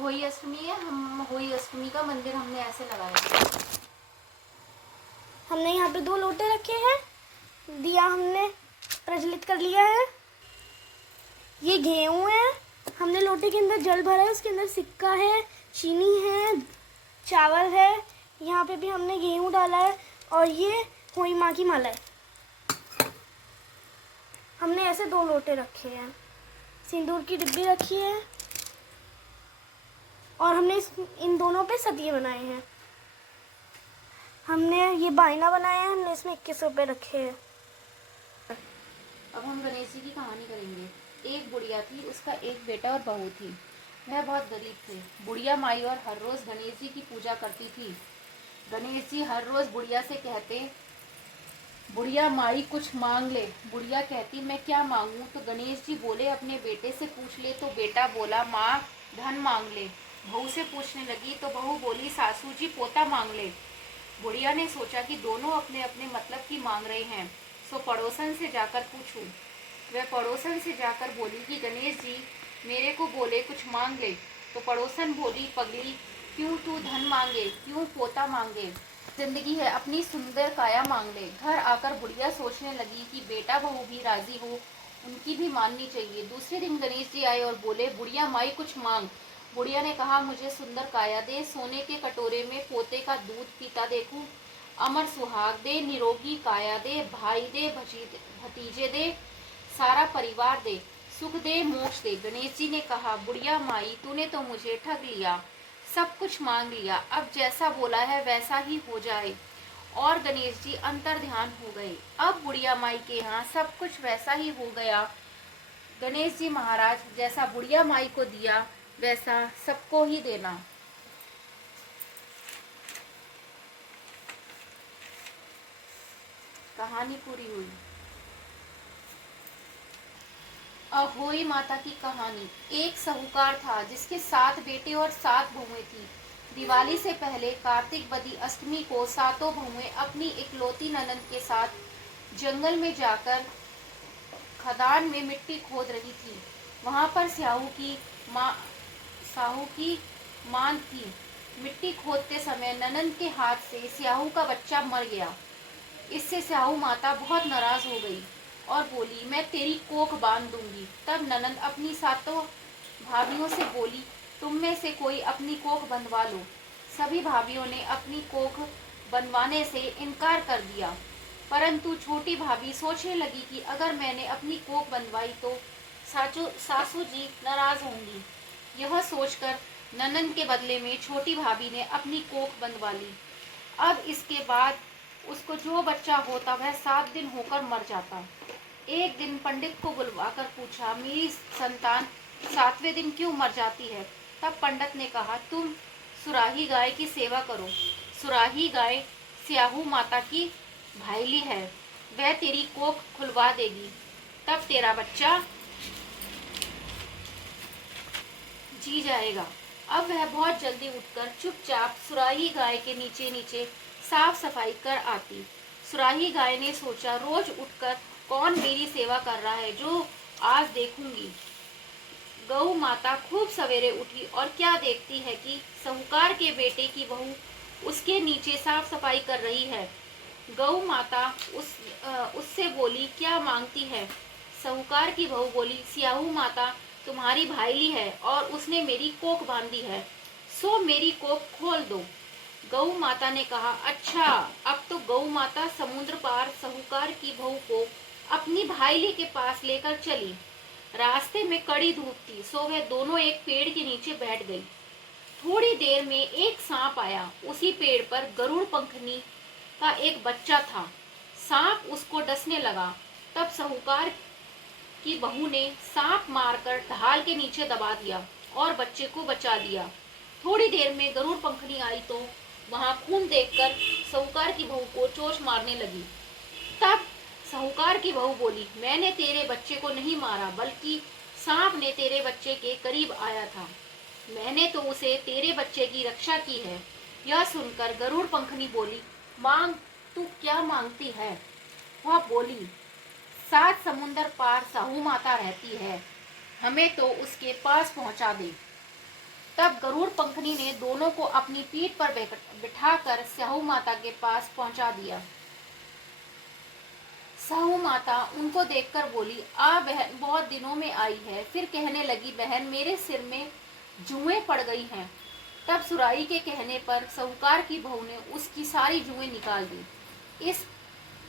होली अष्टमी है। हम होली अष्टमी का मंदिर हमने ऐसे लगाया। हमने यहाँ पे 2 लोटे रखे हैं, दिया हमने प्रज्वलित कर लिया है। ये गेहूँ है, हमने लोटे के अंदर जल भरा है, उसके अंदर सिक्का है, चीनी है, चावल है। यहाँ पे भी हमने गेहूँ डाला है और ये होली माँ की माला है। हमने ऐसे 2 लोटे रखे हैं, सिंदूर की डिब्बी रखी है और हमने इन दोनों पे सदिये बनाए हैं। हमने ये बायना बनाया है, हमने इसमें 21 रुपये रखे हैं। अब हम गणेश जी की कहानी करेंगे। एक बुढ़िया थी, उसका एक बेटा और बहू थी। वह बहुत गरीब थे। बुढ़िया माई और हर रोज गणेश जी की पूजा करती थी। गणेश जी हर रोज बुढ़िया से कहते, बुढ़िया माई कुछ मांग ले। बुढ़िया कहती, मैं क्या मांगू? तो गणेश जी बोले, अपने बेटे से पूछ ले। तो बेटा बोला, माँ धन मांग ले। बहू से पूछने लगी तो बहू बोली, सासू जी पोता मांग ले। बुढ़िया ने सोचा कि दोनों अपने अपने मतलब की मांग रहे हैं, सो पड़ोसन से जाकर पूछूं। वह पड़ोसन से जाकर बोली कि गणेश जी मेरे को बोले कुछ मांग ले। तो पड़ोसन बोली, पगली क्यों तू धन मांगे, क्यों पोता मांगे? जिंदगी है अपनी सुंदर काया मांग ले। घर आकर बुढ़िया सोचने लगी कि बेटा बहू भी राजी हो, उनकी भी माननी चाहिए। दूसरे दिन गणेश जी आए और बोले, बुढ़िया माई कुछ मांग। बुढ़िया ने कहा, मुझे सुंदर काया दे, सोने के कटोरे में पोते का दूध पीता देखूं, अमर सुहाग दे, निरोगी काया दे, भाई दे, भतीजे दे, सारा परिवार दे, सुख दे, मोक्ष दे। गणेश जी ने कहा, बुढ़िया माई तूने तो मुझे ठग लिया, सब कुछ मांग लिया, अब जैसा बोला है वैसा ही हो जाए। और गणेश जी अंतर ध्यान हो गए। अब बुढ़िया माई के यहाँ सब कुछ वैसा ही हो गया। गणेश जी महाराज जैसा बुढ़िया माई को दिया वैसा सबको ही देना। कहानी पूरी हुई। अहोई माता की कहानी। एक साहूकार था जिसके 7 बेटे और 7 बहुएं थी। दिवाली से पहले कार्तिक बदी अष्टमी को सातों बहुएं अपनी इकलौती ननद के साथ जंगल में जाकर खदान में मिट्टी खोद रही थी। वहां पर साहू की मां थी। मिट्टी खोदते समय ननद के हाथ से स्याहू का बच्चा मर गया। इससे स्याहू माता बहुत नाराज हो गई और बोली, मैं तेरी कोख बांध दूंगी। तब ननद अपनी सातों भाभियों से बोली, तुम में से कोई अपनी कोख बंधवा लो। सभी भाभियों ने अपनी कोख बनवाने से इनकार कर दिया, परंतु छोटी भाभी सोचने लगी कि अगर मैंने अपनी कोख बंधवाई तो सासू जी नाराज होंगी। यह सोचकर ननद के बदले में छोटी भाभी ने अपनी कोख बंधवा ली। अब इसके बाद उसको जो बच्चा होता वह 7 दिन होकर मर जाता। एक दिन पंडित को बुलवाकर पूछा, मेरी संतान 7वें दिन क्यों मर जाती है? तब पंडित ने कहा, तुम सुराही गाय की सेवा करो। सुराही गाय स्याहू माता की भाईली है, वह तेरी कोख खुलवा देगी, तब तेरा बच्चा जी जाएगा। अब वह बहुत जल्दी उठकर चुपचाप सुराही गाय के नीचे नीचे साफ सफाई कर आती। सुराही गाय ने सोचा, रोज उठकर कौन मेरी सेवा कर रहा है, जो आज देखूंगी। गौ माता खूब सवेरे उठी और क्या देखती है कि साहूकार के बेटे की बहू उसके नीचे साफ सफाई कर रही है। गौ माता उससे बोली, क्या मांगती है? साहूकार की बहू बोली, स्याहू माता तुम्हारी भाईली है और उसने मेरी कोख बांधी है, सो मेरी कोख खोल दो। गौ माता ने कहा, अच्छा। अब तो गौ माता समुद्र पार साहूकार की बहू को अपनी भाईली के पास लेकर चली। रास्ते में कड़ी धूप थी, सो वह दोनों एक पेड़ के नीचे बैठ गई। थोड़ी देर में एक सांप आया। उसी पेड़ पर गरुड़ पंखनी का एक बच्चा था। सांप उसको डसने लगा। तब साहूकार की बहू ने सांप मारकर ढाल के नीचे दबा दिया और बच्चे को बचा लिया। थोड़ी देर में गरुड़ पंखनी आई तो वहां खून देखकर साहूकार की बहू को चोंच मारने लगी। तब साहूकार की बहू बोली, मैंने तेरे बच्चे को नहीं मारा, बल्कि सांप ने तेरे बच्चे के करीब आया था। मैंने तो उसे तेरे बच्चे की रक्षा की है। यह सुनकर गरुड़ पंखनी बोली, मांग, तू क्या मांगती है? वह बोली, 7 समुंदर पार साहू माता रहती है, हमें तो उसके पास पहुंचा दे। तब गरुड़ पंखनी ने दोनों को अपनी पीठ पर बिठाकर स्याहू माता के पास पहुंचा दिया। स्याहू माता उनको देखकर बोली, आ बहन बहुत दिनों में आई है। फिर कहने लगी, बहन मेरे सिर में जुएं पड़ गई हैं। तब सुराही के कहने पर साहूकार की बहू ने उसकी सारी जुएं निकाल दी।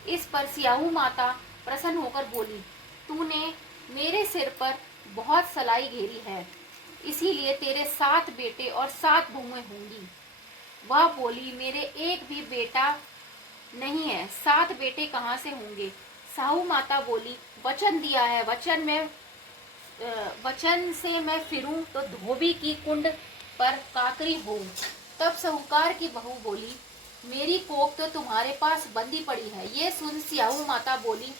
इस पर स्याहू माता प्रसन्न होकर बोली, तूने मेरे सिर पर बहुत सलाई घेरी है, इसीलिए तेरे 7 बेटे और 7 बहुएं होंगी। वह बोली, मेरे एक भी बेटा नहीं है, 7 बेटे कहाँ से होंगे। साहू माता बोली, वचन दिया है, वचन से मैं फिरूं तो धोबी की कुंड पर काकरी हो। तब साहूकार की बहू बोली, मेरी कोख तो तुम्हारे पास बंदी पड़ी है। ये सुन स्याहू माता बोली,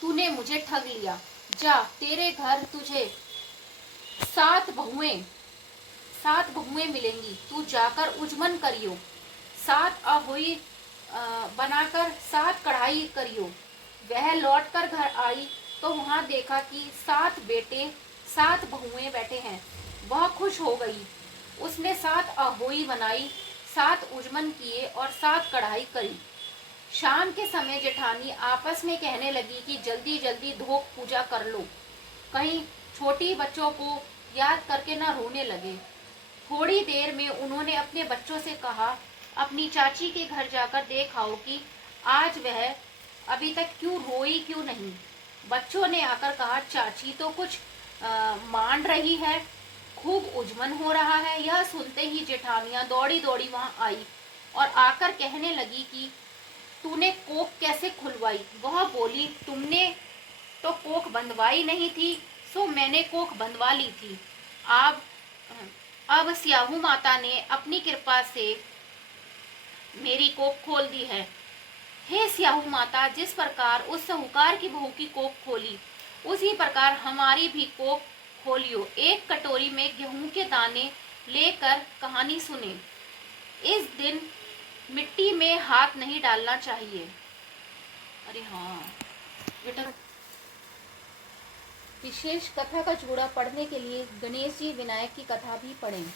तूने मुझे ठग लिया। जा, तेरे घर तुझे 7 बहुएं मिलेंगी। तू जाकर उजमन करियो, 7 अहोई बनाकर 7 कढ़ाई करियो। वह लौटकर घर आई तो वहां देखा कि 7 बेटे 7 बहुएं बैठे हैं। वह खुश हो गई। उसने 7 अहोई बनाई, 7 उजमन किए और 7 कढ़ाई करी। शाम के समय जेठानी आपस में कहने लगी कि जल्दी जल्दी धोख पूजा कर लो, कहीं छोटी बच्चों को याद करके ना रोने लगे। थोड़ी देर में उन्होंने अपने बच्चों से कहा, अपनी चाची के घर जाकर देख आओ कि आज वह अभी तक रोई क्यों नहीं। बच्चों ने आकर कहा, चाची तो कुछ मान रही है, खूब उजमन हो रहा है। यह सुनते ही जेठानियां दौड़ी दौड़ी वहां आई और आकर कहने लगी कि तूने कोख कैसे खुलवाई। वह बोली, तुमने तो कोख बंधवाई नहीं थी, सो मैंने कोख बंधवा ली थी। अब स्याहू माता ने अपनी कृपा से मेरी कोख खोल दी है। हे स्याहू माता, जिस प्रकार उस साहूकार की बहू की कोख खोली, उसी प्रकार हमारी भी कोख खोलियो। एक कटोरी में गेहूं के दाने लेकर कहानी सुने। इस दिन मिट्टी में हाथ नहीं डालना चाहिए। अरे हाँ बेटा, विशेष कथा का जोड़ा पढ़ने के लिए गणेश जी विनायक की कथा भी पढ़ें।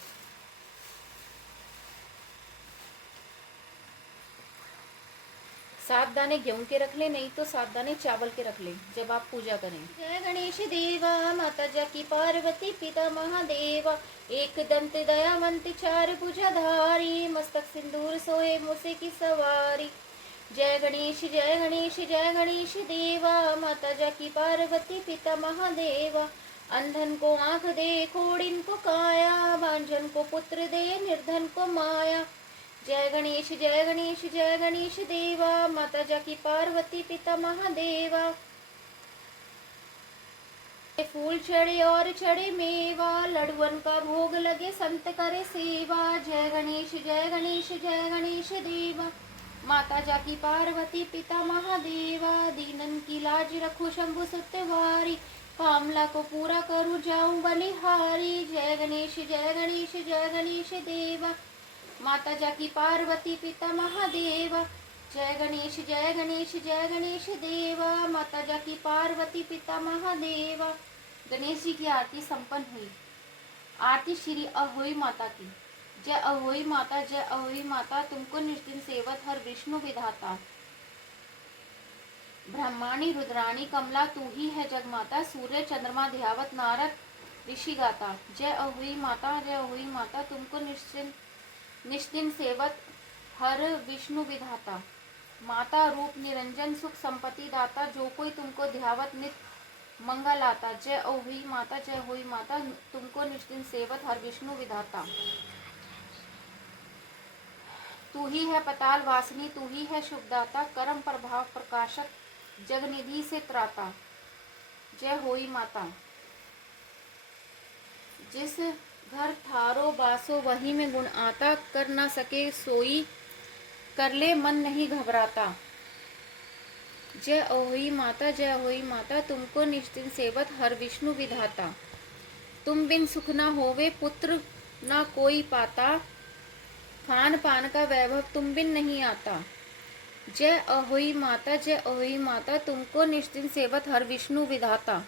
7 दाने गेहूं के रख ले, नहीं तो 7 दाने चावल के रख ले जब आप पूजा करें। जय गणेश देवा, माता जाकी पार्वती पिता महादेवा, एक दंत दयावंत 4 भुजाधारी, मस्तक सिंदूर सोए मूसे की सवारी। जय गणेश जय गणेश जय गणेश देवा, माता जाकी पार्वती पिता महादेवा, अंधन को आंख दे, खोड़िन को काया, बांझन को पुत्र दे, निर्धन को माया। जय गणेश जय गणेश जय गणेश देवा, माता जाकी पार्वती पिता महादेवा। फूल चढ़े और चढ़े मेवा, लड़ुअन का भोग लगे संत करे सेवा। जय गणेश जय गणेश जय गणेश देवा, माता जाकी पार्वती पिता महादेवा। दीनन की लाज रखो शंभु सत्यवारी, कामला को पूरा करूं जाऊं बलिहारी। जय गणेश जय गणेश जय गणेश देवा, माता जाकी पार्वती पिता महादेवा। जय गणेश जय गणेश जय गणेश देवा, माता जाकी पार्वती पिता महादेवा। गणेश जी की आरती संपन्न हुई। आरती श्री अहोई माता की। जय अहोई माता जय अहोई माता, तुमको निष्दिन सेवत हर विष्णु विधाता। ब्रह्माणी रुद्राणी कमला तू ही है जगमाता, सूर्य चंद्रमा ध्यावत नारद ऋषि गाता। जय अहोई माता जय अहोई माता, तुमको निष्दिन सेवत हर विष्णु विधाता। माता रूप निरंजन सुख संपत्ति दाता, जो कोई तुमको ध्यावत नित मंगल आता। जय अहोई माता जय अहोई माता, तुमको निष्दिन सेवत हर विष्णु विधाता। तू ही है पताल वासिनी, तू ही है शुभदाता, कर्म प्रभाव प्रकाशक, जगनिधि से त्राता। जय होई माता। जिस घर थारो बासो वही में गुण आता, कर ना सके सोई कर ले मन नहीं घबराता। जय अहोई माता जय अहोई माता, तुमको निष्दिन सेवत हर विष्णु विधाता। तुम बिन सुख ना होवे पुत्र ना कोई पाता, खान पान का वैभव तुम बिन नहीं आता। जय अहोई माता जय अहोई माता, तुमको निष्दिन सेवत हर विष्णु विधाता।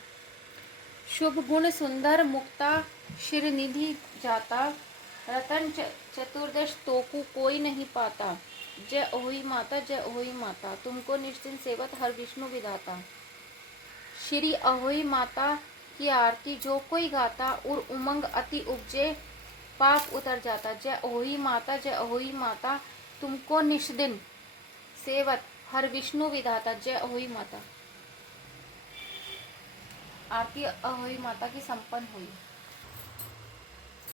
शुभ गुण सुंदर मुक्ता शिर निधि जाता, रतन चतुर्दश तोकू कोई नहीं पाता। जय अहोई माता, जय अहोई माता, तुमको निश्चिंत सेवत हर विष्णु विधाता। श्री अहोई माता की आरती जो कोई गाता, और उमंग अति उपजे पाप उतर जाता। जय अहोई माता, जय अहोई माता, तुमको निष्दिन सेवत हर विष्णु विधाता। जय अहोई माता। आरती अहोई माता की संपन्न हुई।